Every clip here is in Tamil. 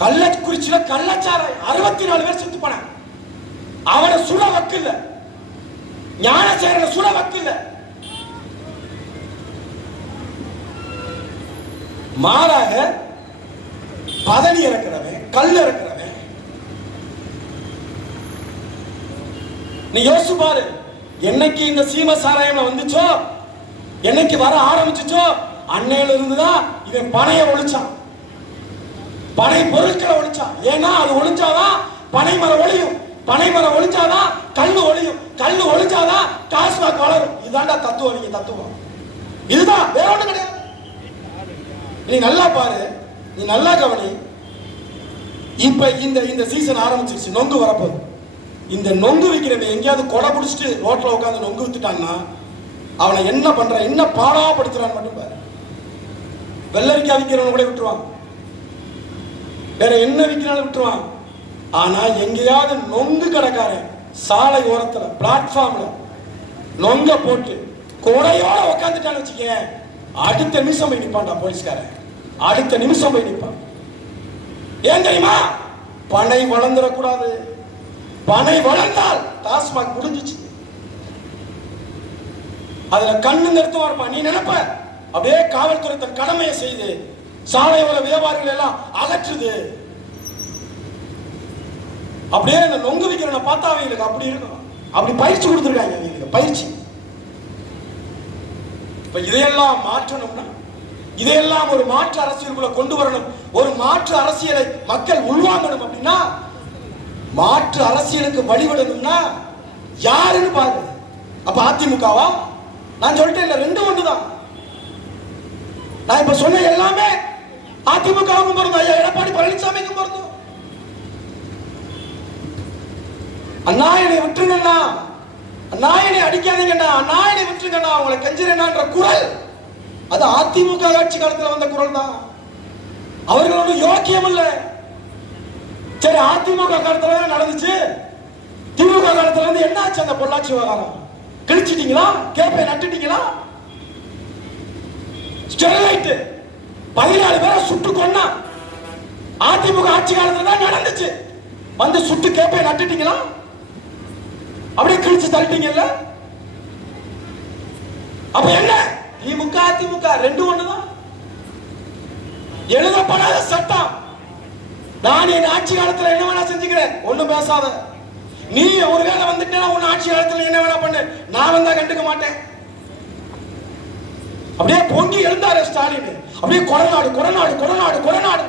கள்ளக்குறிச்சியில கள்ளச்சாராய் 64 பேர் செத்து போனாங்க. அவனை சுட வக்கில்ல, ஞானசேகரனை சுட வக்கில்ல. மாறாக பதனி இறக்கிறவன், கல் இறக்கிறவன். நீ யோசிச்சு பாரு, என்னைக்கு இந்த சீம சாராயம் வந்துச்சோ, என்னைக்கு வர ஆரம்பிச்சுச்சோ, அன்னையில இருந்துதான் இவன் பனையை ஒழிச்சான், பனை பொருட்களை ஒழிச்சான். ஏன்னா அது ஒழிச்சாதான் பனை மரம் ஒழியும், பனை மரம் ஒழிச்சாதான் கல்லு ஒழியும், கல்லு ஒழிச்சாதான் டாஸ்மாக் வளரும். இதுதான்டா தத்துவம். நீங்க தத்துவம் இதுதான், வேற ஒண்ணு கிடையாது. நீ நல்லா பாரு, நீ நல்லா கவனி. இப்ப இந்த சீசன் ஆரம்பிச்சிருச்சு, நொங்கு வரப்போகுது. இந்த நொங்கு விற்கிறவன் எங்கேயாவது கொடை பிடிச்சிட்டு ரோட்ல உட்காந்து நொங்கு வித்துட்டான்னா அவனை என்ன பண்ற, என்ன பாடாப்படுத்துறான்னு மட்டும் பாரு. வெள்ளரிக்காய் விற்கிறவன் கூட விட்டுருவான், வேற என்ன விற்கிறாலும் விட்டுருவான். ஆனா எங்கேயாவது நொங்கு கடைக்காரன் சாலை ஓரத்துல பிளாட்ஃபார்ம்ல நொங்க போட்டு கொடையோட உட்காந்துட்டான்னு வச்சுக்க, அடுத்த நிமிஷம் போய் நிப்பான்டா போலீஸ்காரன், அடுத்த நிமிஷம் போய் நிப்பான். ஏன் தெரியுமா? பனை வளர்ந்துடக்கூடாது. பனை வளர்ந்தால் டாஸ்மாக் முடிஞ்சிச்சு. அதுல கண்ணு நிறுத்தமா இருப்பான். நீ நினைப்ப அப்படியே காவல்துறை தன் கடமையை செய்து சாலையோர வியாபாரிகள் எல்லாம் அகற்றுது. அப்படியே இந்த நொங்கு விற்கிறவனை பார்த்தா அவங்களுக்கு அப்படி இருக்கும். அப்படி பயிற்சி கொடுத்துருக்காங்க அவங்களுக்கு, பயிற்சி. இப்ப இதையெல்லாம் மாற்றணும்னா, இதையெல்லாம் ஒரு மாற்று அரசியலுக்குள்ள கொண்டு வரணும். ஒரு மாற்று அரசியலை மக்கள் உள்வாங்கணும். அப்படின்னா மாற்று அரசியலுக்கு வழிவிடணும்னா யாருன்னு பாரு. அப்ப அதிமுகவா? நான் சொல்லிட்டேன் இல்ல, ரெண்டு ஒண்ணுதான். நான் இப்ப சொன்ன எல்லாமே அதிமுகவுக்கும் பொருந்தும், ஐயா எடப்பாடி பழனிசாமிக்கும் பொருந்தும். அண்ணா என்னை விட்டுருங்கண்ணா, அண்ணா என்னை அடிக்காதீங்கண்ணா, அண்ணா என்னை விட்டுருங்கண்ணா, அவங்களை கெஞ்சிரேன்னான்ற குரல் அது அதிமுக ஆட்சி காலத்தில் வந்த குரல் தான். அவர்களோட யோக்கியம் இல்லை. சரி, அதிமுக காலத்துல நடந்துச்சு, திமுக காலத்துல இருந்து என்ன ஆச்சு? அந்த பொள்ளாச்சி விவகாரம் கிழிச்சிட்டீங்களா? கேப்பை நட்டுட்டீங்களா? ஸ்டெர்லைட் 14 பேரை சுட்டு கொன்னா அதிமுக ஆட்சி காலத்துல தான் நடந்துச்சு. வந்து சுட்டு கேப்பை நட்டுட்டீங்களா? அப்படியே கிழிச்சு தள்ளிட்டீங்கல்ல? அப்ப என்ன? திமுக அதிமுக ரெண்டு ஒண்ணுதான். எழுதப்படாத சட்டம். நான் என் ஆட்சி காலத்துல என்ன வேணா செஞ்சுக்கிறேன், ஒண்ணும் பேசாத. நீ ஒரு வேளை வந்துட்டேன்னா உன் ஆட்சி காலத்துல என்ன வேணா பண்ணு, நான் வந்தா கண்டுக்க மாட்டேன். அப்படியே பொங்கி எழுந்தாரு ஸ்டாலின். அப்படியே கொடநாடு கொடநாடு கொடநாடு கொடநாடு.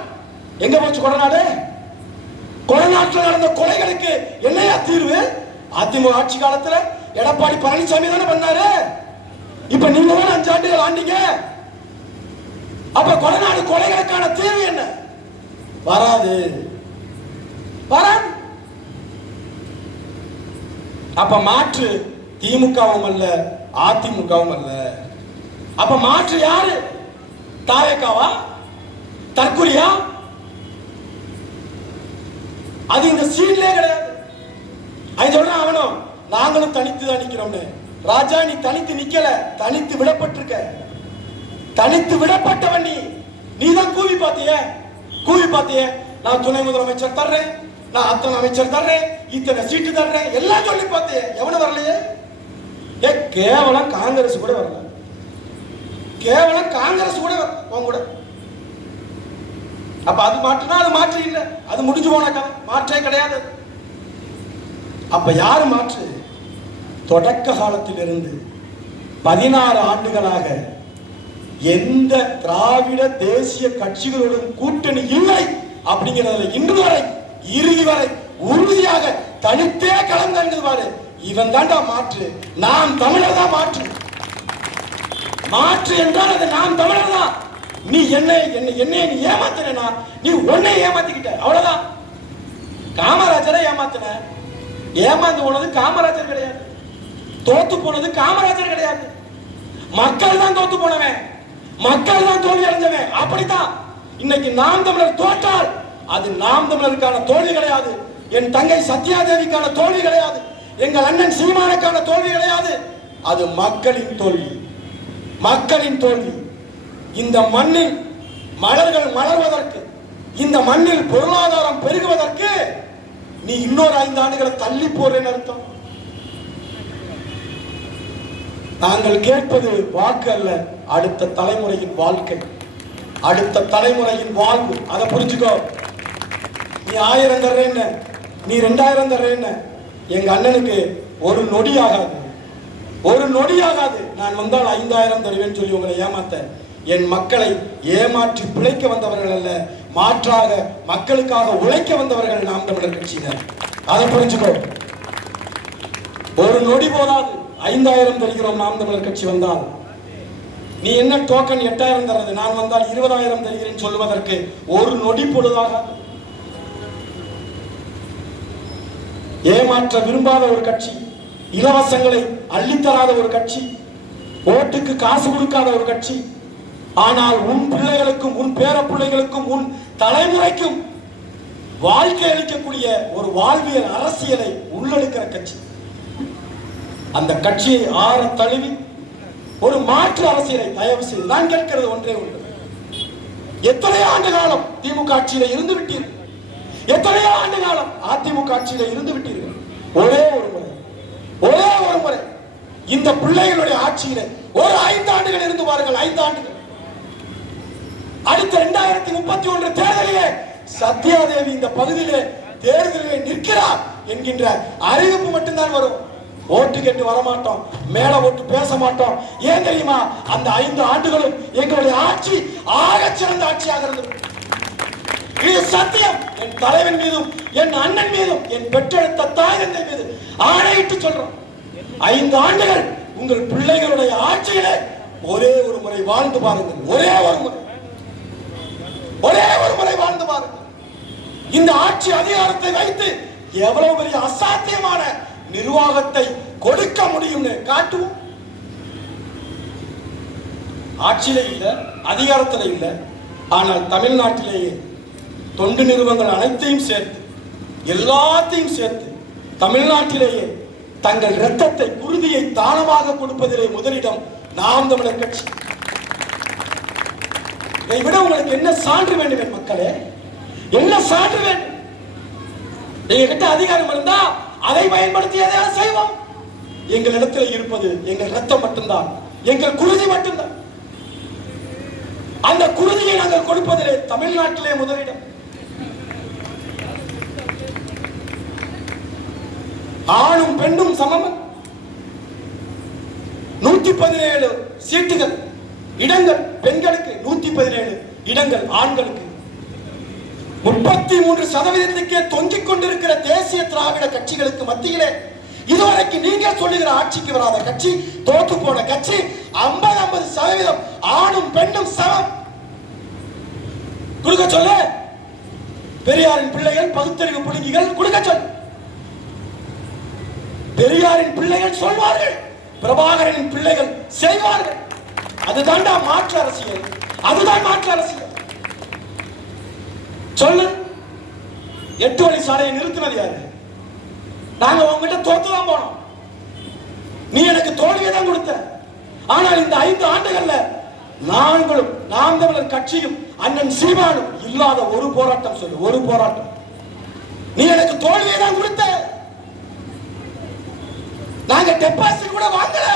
எங்க போச்சு கொடநாடு? கொடநாட்டில் நடந்த கொலைகளுக்கு என்னையா தீர்வு? அதிமுக ஆட்சி காலத்துல எடப்பாடி பழனிசாமி தானே பண்ணாரு. இப்ப நீங்க தானே 5 ஆண்டுகள் ஆண்டீங்க. அப்ப கொடநாடு கொலைகளுக்கான தீர்வு என்ன? வராது, வராது. அப்ப மாற்று திமுகவும் அல்ல, அதிமுகவும் அல்ல. அப்ப மாற்று யாரு? தாவேக்காவா? தற்குறியா? அது இந்த சீன்லே கிடையாது. அது சொல்றான் அவனும், நாங்களும் தனித்து தான் நிக்கிறோம்னு. ராஜா, நீ தனித்து நிக்கல, தனித்து விடப்பட்டிருக்க. தனித்து விடப்பட்டவன் நீ தான் கூவி பாத்திய, கூவி பாத்திய. நான் துணை முதலமைச்சர் தர்றேன், நான் அத்தனை அமைச்சர் தர்றேன், இத்தனை சீட்டு தர்றேன், எல்லாம் சொல்லி பார்த்திய. எவனு வரலையே? கேவலம் காங்கிரஸ் கூட வரல, கேவலம் காங்கிரஸ் கூட கூட. அப்ப அது மாற்றுனா அது மாற்று இல்ல, அது முடிஞ்சு போன கதை, மாற்றே கிடையாது. அப்ப யாரு மாற்று? தொடக்க காலத்திலிருந்து 16 ஆண்டுகளாக எந்த திராவிட தேசிய கட்சிகளோடும் கூட்டணி இல்லை அப்படிங்கிறதுல இன்று வரை இறுதி வரை உறுதியாக தனித்தே களம் கண்டுவாரு. இவன் தாண்டா மாற்று. நாம் தமிழர் தான் மாற்று. மாற்று என்றால் அது நாம் தமிழர் தான். நீ என்னை நீ ஏமாத்தினா நீ உன்னை ஏமாத்திக்கிட்ட, அவ்வளவுதான். காமராஜரை ஏமாத்தின, ஏமாந்து போனது காமராஜர் கிடையாது, தோத்து போனது காமராஜர் கிடையாது. மக்கள் தான் தோத்து போனவன், மக்கள் தான் தோல்வி அடைஞ்சவன். அப்படித்தான் இன்னைக்கு நாம் தமிழர் தோற்றால் அது நாம் தமிழருக்கான தோல்வி கிடையாது, என் தங்கை சத்யாதேவிக்கான தோல்வி கிடையாது, எங்கள் அண்ணன் சீமானுக்கான தோல்வி கிடையாது. அது மக்களின் தோல்வி, மக்களின் தோல்வி. இந்த மண்ணில் மலர்கள் மலர்வதற்கு, இந்த மண்ணில் பொருளாதாரம் பெருகுவதற்கு நீ இன்னொரு 5 ஆண்டுகளை தள்ளி போறேன்னு அர்த்தம். நாங்கள் கேட்பது வாக்கு அல்ல, அடுத்த தலைமுறையின் வாழ்க்கை, அடுத்த தலைமுறையின் வாழ்வு. அதை புரிஞ்சுக்கோ. நீ 1000 தர்றேன்னு, நீ 2000 தர்றேன்னு, எங்க அண்ணனுக்கு ஒரு நொடி ஆகாது, ஒரு நொடி ஆகாது. நான் வந்தால் 5000 தருவேன்னு சொல்லி உங்களை ஏமாத்த. என் மக்களை ஏமாற்றி பிழைக்க வந்தவர்கள் அல்ல, மாற்றாக மக்களுக்காக உழைக்க வந்தவர்கள் நாம் தமிழர் கட்சியினர். அதை புரிஞ்சுக்கோ. ஒரு நொடி போதாது, 5000 தருகிறோம் நாம் தமிழர் கட்சி வந்தால். நீ என்ன டோக்கன் 8000 தர்றது, நான் வந்தால் 20000 தருகிறேன் சொல்வதற்கு ஒரு நொடி பொழுதாக. ஏமாற்ற விரும்பாத ஒரு கட்சி, இலவசங்களை அள்ளித்தராத ஒரு கட்சி, ஓட்டுக்கு காசு கொடுக்காத ஒரு கட்சி, ஆனால் உன் பிள்ளைகளுக்கும் உன் பேர பிள்ளைகளுக்கும் உன் தலைமுறைக்கும் வாழ்க்கை அளிக்கக்கூடிய ஒரு வாழ்வியல் அரசியலை உள்ளெடுக்கிற கட்சி. அந்த கட்சியை ஆற தழுவி ஒரு மாற்று அரசியலை தயவு செய்து நான் கேட்கிறது ஒன்றே ஒன்று. எத்தனையோ ஆண்டு காலம் திமுக ஆட்சியில இருந்து விட்டீர்கள், எத்தனையோ ஆண்டு காலம் அதிமுக ஆட்சியில இருந்து விட்டீர்கள். ஒரே ஒரு முறை, ஒரே ஒரு முறை இந்த பிள்ளைகளுடைய ஆட்சியில ஒரு 5 ஆண்டுகள் இருந்து பாருங்கள். 5 ஆண்டுகள். அடுத்த 2031 தேர்தலிலே சத்யாதேவி இந்த பகுதியிலே தேர்தலிலே நிற்கிறார் என்கின்ற அறிவிப்பு மட்டும்தான் வரும். ஓட்டு கேட்டு வரமாட்டோம், மேல ஓட்டு பேச மாட்டோம். ஏன் தெரியுமா? அந்த 5 ஆண்டுகளும் எங்களுடைய ஆட்சி ஆகச் சிறந்த ஆட்சியாக இருந்தது. இது சத்தியம். என் தலைவன் மீதும் என் அண்ணன் மீதும் என் பெற்றெடுத்த தாய் தந்தை மீது ஆணையிட்டு சொல்றோம். 5 ஆண்டுகள் உங்கள் பிள்ளைகளுடைய ஆட்சியிலே ஒரே ஒரு முறை வாழ்ந்து பாருங்கள். ஒரே ஒரு முறை, ஒரே ஒரு முறை வாழ்ந்து பாருங்கள். இந்த ஆட்சி அதிகாரத்தை வைத்து எவ்வளவு பெரிய அசாத்தியமான நிர்வாகத்தை கொடுக்க முடியும்னு காட்டுவோம். ஆட்சியில இல்ல, அதிகாரத்தில் இல்ல, ஆனால் தமிழ்நாட்டிலேயே தொண்டு நிறுவனங்கள் அனைத்தையும் சேர்த்து, எல்லாத்தையும் சேர்த்து தமிழ்நாட்டிலேயே தங்கள் இரத்தத்தை, குருதியை தானமாக கொடுப்பதிலே முதலிடம் நாம் தமிழர் கட்சி. இதை விட உங்களுக்கு என்ன சான்று வேண்டும் மக்களே? என்ன சான்று வேண்டும்? எங்க கிட்ட அதிகாரம் இருந்தா அதை பயன்படுத்தி எதையாவது செய்வோம். எங்களிடத்தில் இருப்பது எங்கள் ரத்தம் மட்டும்தான், எங்கள் குருதி மட்டும்தான். அந்த குருதியை நாங்கள் கொடுப்பதிலே தமிழ்நாட்டிலே முதலிடம். ஆணும் பெண்ணும் சமம். 117 சீட்டுகள், இடங்கள் பெண்களுக்கு, 117 இடங்கள் ஆண்களுக்கு. 33% தொங்கிக் கொண்டிருக்கிற தேசிய திராவிட கட்சிகளுக்கு மத்தியிலே இதுவரைக்கு நீங்க சொல்லுகிற ஆட்சிக்கு வராத கட்சி, தோத்து போன கட்சி, 50% ஆணும் பெண்ணும் சமம் கொடுக்க சொல்ல. பெரியாரின் பிள்ளைகள் பகுத்தறிவு புடுங்கிகள் கொடுக்க சொல்ல. பெரியாரின் பிள்ளைகள் சொல்வார்கள், பிரபாகரனின் பிள்ளைகள் செய்வார்கள். அதுதான் மாற்று அரசியல், அதுதான் மாற்று அரசியல். சொல்லு. 8 வழி சாலையை நிறுத்தினது யாரு? நாங்க உங்ககிட்ட தோத்துதான் போனோம், நீ எனக்கு தோல்வியை தான் கொடுத்த. ஆனால் இந்த 5 ஆண்டுகள்ல நாங்களும் நாம் தமிழர் கட்சியும் அண்ணன் சீமானும் இல்லாத ஒரு போராட்டம் சொல்லு, ஒரு போராட்டம். நீ எனக்கு தோல்வியை தான் கொடுத்த. நாங்க டெபாசிட் கூட வாங்கல.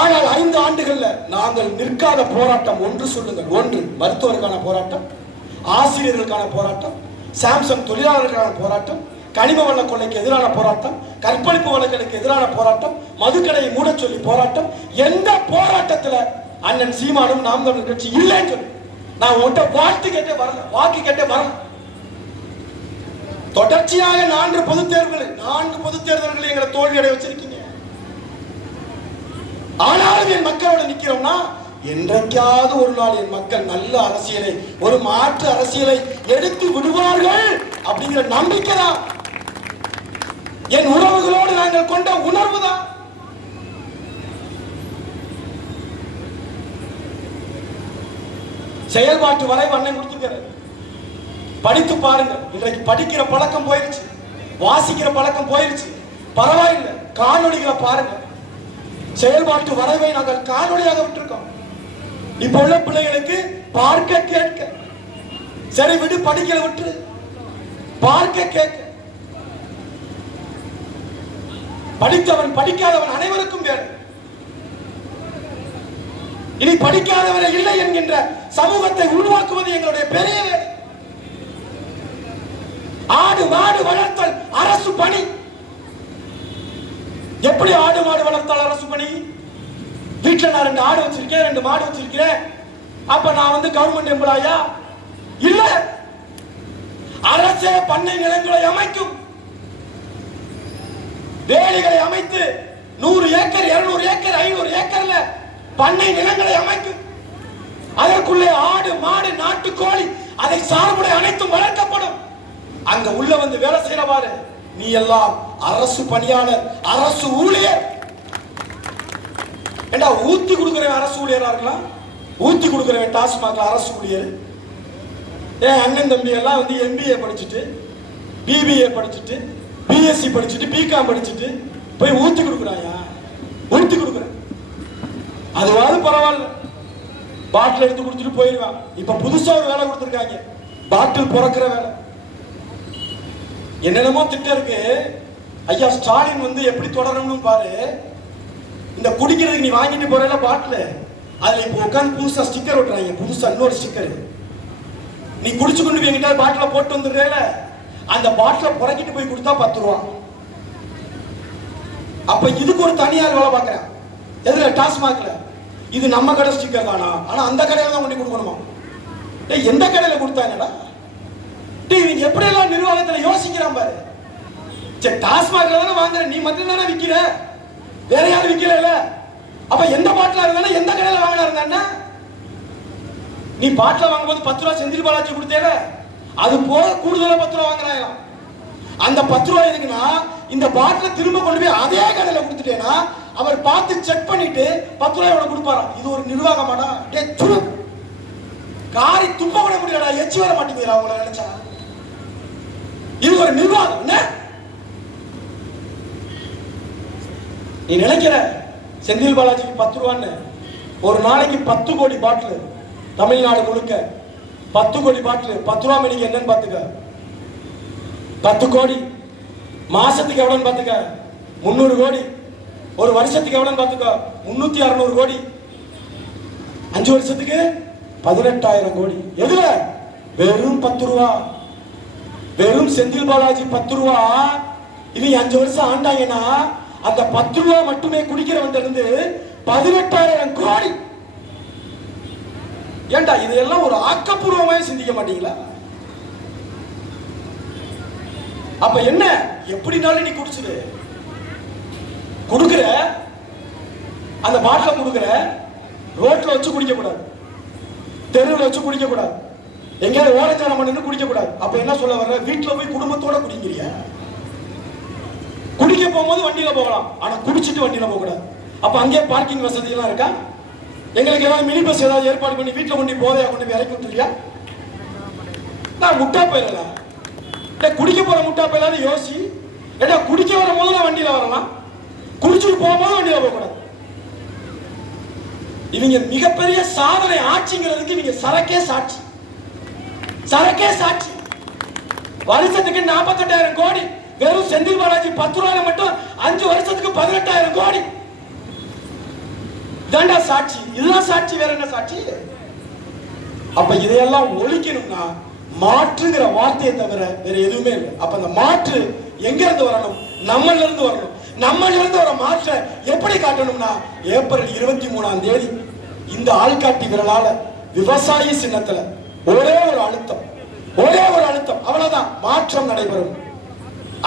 ஆனால் 5 ஆண்டுகள்ல நாங்கள் நிற்காத போராட்டம் ஒன்று சொல்லுங்கள். ஒன்று மருத்துவருக்கான போராட்டம், ஆசிரியர்களுக்கான போராட்டம், சாம்சங் தொழிலாளர்களுக்கான போராட்டம், கனிம வள கொள்ளைக்கு எதிரான போராட்டம், கற்பழிப்பு வழக்குகளுக்கு எதிரான போராட்டம், மதுக்கடையை மூட சொல்லி போராட்டம். எந்த போராட்டத்துல அண்ணன் சீமானும் நாம் தமிழர் கட்சி இல்லைன்னு சொல்லி நான் உன்கிட்ட வாழ்த்து கேட்டே வரல, வாக்கு கேட்டே வரல. தொடர்ச்சியாக 4 பொதுத் தேர்தல்களை எங்களை தோல்வி அடைய வச்சிருக்கீங்க. ஆனாலும் என் மக்களோட நிக்கிறோம்னா, என்றைக்காவது ஒரு நாள் என் மக்கள் நல்ல அரசியலை, ஒரு மாற்று அரசியலை எடுத்து விடுவார்கள் அப்படிங்கிற நம்பிக்கை தான். என் உறவுகளோடு நாங்கள் கொண்ட உணர்வு தான். செயல்பாட்டு வரைவு அண்ணன் கொடுத்துருக்காரு, படித்து பாருங்க. இன்றைக்கு படிக்கிற பழக்கம் போயிருச்சு, வாசிக்கிற பழக்கம் போயிருச்சு, பரவாயில்லை. காணொளிகளை பாருங்க. செயல்பாட்டு வரைவை நாங்கள் காணொளியாக விட்டுருக்கோம். இப்ப உள்ள பிள்ளைகளுக்கு பார்க்க கேட்க சரி விடு, படிக்கல விட்டு, பார்க்க கேட்க. படித்தவன் படிக்காதவன் அனைவருக்கும் வேறு. இனி படிக்காதவரை இல்லை என்கின்ற சமூகத்தை உருவாக்குவது எங்களுடைய பெரிய வேலை. ஆடு மாடு வளர்த்தல் அரசு பணி. எப்படி ஆடு மாடு வளர்த்தால் அரசு பணி? வீட்டுல நான் 2 ஆடு வச்சிருக்கேன், 2 மாடு வச்சிருக்கிறேன், அப்ப நான் கவர்மெண்ட் எம்ப்ளாயா? இல்ல, அரசே பண்ணை நிலங்களை அமைக்கும், வேலிகளை அமைத்து 100 ஏக்கர் 200 ஏக்கர் 500 ஏக்கர்ல பண்ணை நிலங்களை அமைக்கும். அதற்குள்ளே ஆடு மாடு நாட்டுக்கோழி அதை சார்புடைய அனைத்தும் வளர்க்கப்படும். அங்க உள்ள வேலை செய்யறவாறு நீ எல்லாம் அரசு பணியாளர், அரசு ஊழியர். ஏண்டா ஊத்தி கொடுக்கிறவன் அரசு ஊழியரா இருக்கலாம், ஊத்தி கொடுக்கிறவன் டாஸ்மாக்ல அரசு ஊழியர். என் அண்ணன் தம்பி எல்லாம் MBA படிச்சுட்டு, BBA படிச்சுட்டு, BSc படிச்சுட்டு, BCom படிச்சுட்டு போய் ஊத்தி கொடுக்குறாயா? ஊத்தி கொடுக்குறேன், அதுவாது பரவாயில்ல, பாட்டில் எடுத்து கொடுத்துட்டு போயிடுவான். இப்ப புதுசா ஒரு வேலை கொடுத்துருக்காங்க, பாட்டில் பிறக்கிற வேலை. என்னென்னமோ திட்டம் இருக்கு. ஐயா ஸ்டாலின் எப்படி தொடரணும்னு பாரு. இந்த குடிக்கிறதுக்கு நீ வாங்கிட்டு போறல பாட்டில், அதுல இப்ப உட்காந்து புதுசா ஸ்டிக்கர் ஒட்டுறாங்க, புதுசா இன்னொரு ஸ்டிக்கர். நீ குடிச்சு கொண்டு போய் எங்கிட்ட பாட்டில போட்டு வந்துடுறேல, அந்த பாட்டில புறக்கிட்டு போய் கொடுத்தா 10 ரூபா. அப்ப இதுக்கு ஒரு தனியார் வேலை பார்க்கிறேன். எதுல? டாஸ்மாக்ல. இது நம்ம கடை ஸ்டிக்கர் தானா? ஆனா அந்த கடையில தான் கொண்டு கொடுக்கணுமா? எந்த கடையில கொடுத்தா என்னடா? இவங்க எப்படி எல்லாம் நிர்வாகத்துல யோசிக்கிறான் பாரு. சரி, டாஸ்மாக்ல தானே வாங்குற, நீ மட்டும் தானே விக்கிற, வேற யாரும் விக்கல. அப்ப எந்த பாட்டில இருந்தாலும் எந்த கடையில வாங்கினா இருந்தா? நீ பாட்டில வாங்கும்போது 10 ரூபா செந்தில் பாலாஜி கொடுத்தேல, அது போக கூடுதலா 10 ரூபா வாங்குறாங்க. அந்த 10 ரூபா எதுக்குன்னா, இந்த பாட்டில திரும்ப கொண்டு போய் அதே கடையில கொடுத்துட்டேன்னா அவர் பார்த்து செக் பண்ணிட்டு 10 ரூபாய் எவ்வளவு கொடுப்பாராம். இது ஒரு நிர்வாகமாடா? காரி துப்ப கூட முடியலடா, எச்சி வர மாட்டேங்கிறா அவங்கள நினைச்சா. இது ஒரு நிர்வாகம். நீ நினைக்கிற செந்தில் பாலாஜிக்கு 10 ரூபான்னு? ஒரு நாளைக்கு 10 கோடி பாட்டில், தமிழ்நாடு முழுக்க 10 கோடி பாட்டில் 10 ரூபா மணிக்கு என்னன்னு பாத்துக்க. 10 கோடி மாசத்துக்கு எவ்வளவு பாத்துக்க? 300 கோடி. ஒரு வருஷத்துக்கு எவ்வளவு பாத்துக்க? 300 600 கோடி. 5 வருஷத்துக்கு 18,000 கோடி. எதுல? வெறும் 10 ரூபா. வெறும் செந்தில் பாலாஜி 10 ரூபா. இது 5 வருஷம் ஆண்டாங்கன்னா அந்த 10 ரூபா மட்டுமே குடிக்கிறவன் இருந்து 18,000 கோடி. ஏண்டா இதெல்லாம் ஒரு ஆக்கப்பூர்வமாக சிந்திக்க மாட்டீங்களா? அப்ப என்ன, எப்படினாலும் நீ குடிச்சுடு. குடுக்கிற அந்த பாட்டில குடுக்கிற, ரோட்ல வச்சு குடிக்க கூடாது, தெருவில் வச்சு குடிக்க கூடாது, எங்கேயாவது ஓரச்சாரம் பண்ணு குடிக்க கூடாது. அப்ப என்ன சொல்ல வர்ற? வீட்டுல போய் குடும்பத்தோட குடிக்கிறியா? குடிக்க போகும்போது வண்டியில போகலாம், ஆனா குடிச்சிட்டு வண்டியில போக கூடாது. அப்ப அங்கே பார்க்கிங் வசதி எல்லாம் இருக்கா? எங்களுக்கு ஏதாவது மினி பஸ் ஏதாவது ஏற்பாடு பண்ணி வீட்டுல கொண்டு போதையா கொண்டு போய் இறக்கி விட்டுருக்கியா? நான் முட்டா போயிடல, குடிக்க போற முட்டா போயிடாது யோசி. ஏடா குடிக்க வரும் போது நான் வண்டியில வரலாம், குடிச்சுட்டு போகும்போது வண்டியில போக கூடாது. இவங்க மிகப்பெரிய சாதனை ஆட்சிங்கிறதுக்கு இவங்க சரக்கே சாட்சி. சரக்கே சாட்சி. வருஷத்துக்கு 48,000 கோடி. வெறும் செந்தில் பாலாஜி 10 ரூபாய் மட்டும் 5 வருஷத்துக்கு 18,000 கோடி. இதாண்டா சாட்சி. இதுதான் சாட்சி, வேற என்ன சாட்சி? அப்ப இதையெல்லாம் ஒழிக்கணும்னா மாற்றுங்கிற வார்த்தையை தவிர வேற எதுவுமே இல்லை. அப்ப அந்த மாற்று எங்க இருந்து வரணும்? நம்மள இருந்து வரணும். நம்மள இருந்து வர மாற்ற எப்படி காட்டணும்னா, ஏப்ரல் 23ஆம் தேதி இந்த ஆள்காட்டி விரலால விவசாயி சின்னத்துல ஒரே ஒரு அழுத்தம், ஒரே ஒரு அழுத்தம், அவ்வளவுதான் மாற்றம் நடைபெறும்.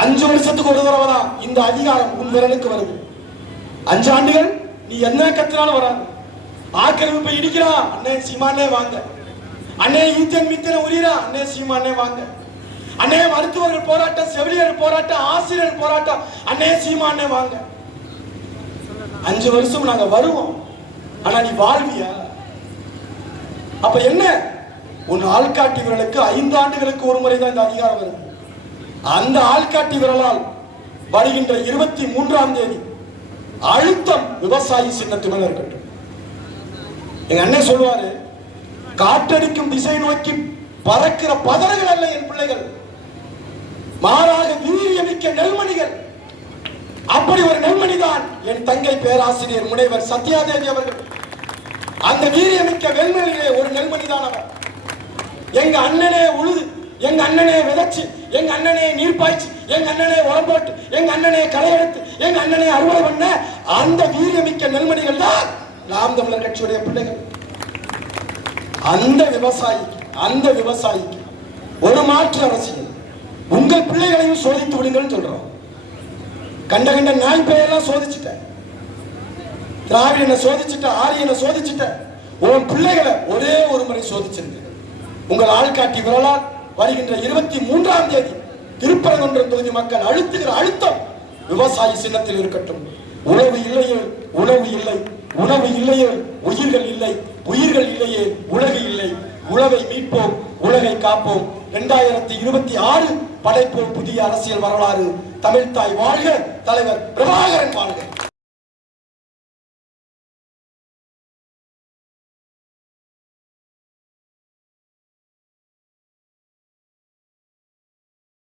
5 வருஷத்துக்கு ஒரு தடவை தான் இந்த அதிகாரம் உன் விரலுக்கு வருது. 5 ஆண்டுகள் நீ என்ன கத்தினாலும் வராது. ஆக்கிரமிப்பை இடிக்கிறான், அண்ணே சீமானே வாங்க. அண்ணே ஈத்தன் மித்தனை உரியரா, அண்ணே சீமானே வாங்க. அண்ணே மருத்துவர்கள் போராட்டம், செவிலியர் போராட்டம், ஆசிரியர் போராட்டம், அண்ணே சீமானே வாங்க. 5 வருஷம் நாங்க வருவோம், ஆனா நீ வாழ்வியா? அப்ப என்ன? உன் ஆள்காட்டி விரலுக்கு 5 ஆண்டுகளுக்கு ஒரு முறை தான் இந்த அதிகாரம் வருது. அந்த ஆள்காட்டி விரலால் வருகின்ற 23ஆம் தேதி அழுத்தம் விவசாயி சின்னத்து மேல இருக்கட்டும். எங்க அண்ணன் சொல்லுவாரு, காற்றடிக்கும் திசை நோக்கி பறக்கிற பதறுகள் அல்ல என் பிள்ளைகள், மாறாக வீரியமிக்க நெல்மணிகள். அப்படி ஒரு நெல்மணிதான் என் தங்கை பேராசிரியர் முனைவர் சத்யாதேவி அவர்கள். அந்த வீரியமிக்க வெண்மணியிலே ஒரு நெல்மணிதான் அவர். எங்க அண்ணனே உழுது, எங்க அண்ணனே விதைச்சு, எங்க அண்ணனே நீர் பாய்ச்சி, எங்க அண்ணனே உரம் போட்டு, எங்க அண்ணனே களை எடுத்து, எங்க அண்ணனே அறுவடை பண்ண அந்த வீரியமிக்க நெல்மணிகள் தான் நாம் தமிழர் கட்சியுடைய பிள்ளைகள். அந்த விவசாயிக்கு ஒரு மாற்று அரசியல். உங்கள் பிள்ளைகளையும் சோதித்து விடுங்கள் சொல்றோம். கண்ட நாய் பெயரெல்லாம் சோதிச்சுட்ட, திராவிடனை சோதிச்சுட்ட, ஆரியனை சோதிச்சுட்ட, உன் பிள்ளைகளை ஒரே ஒரு முறை சோதிச்சிருங்க. உங்கள் ஆள்காட்டி விரலால் வருகின்ற 23ஆம் தேதி திருப்பரங்குன்றம் தொகுதி மக்கள் அழுத்துகிற அழுத்தம் விவசாயி சின்னத்தில் இருக்கட்டும். உணவு இல்லையே உணவு இல்லை, உணவு இல்லையே உயிர்கள் இல்லை, உயிர்கள் இல்லையே உலகு இல்லை. உழவை மீட்போம், உலகை காப்போம். 2026 படைப்போம் புதிய அரசியல் வரலாறு. தமிழ்தாய் வாழ்க, தலைவர் பிரபாகரன் வாழ்க.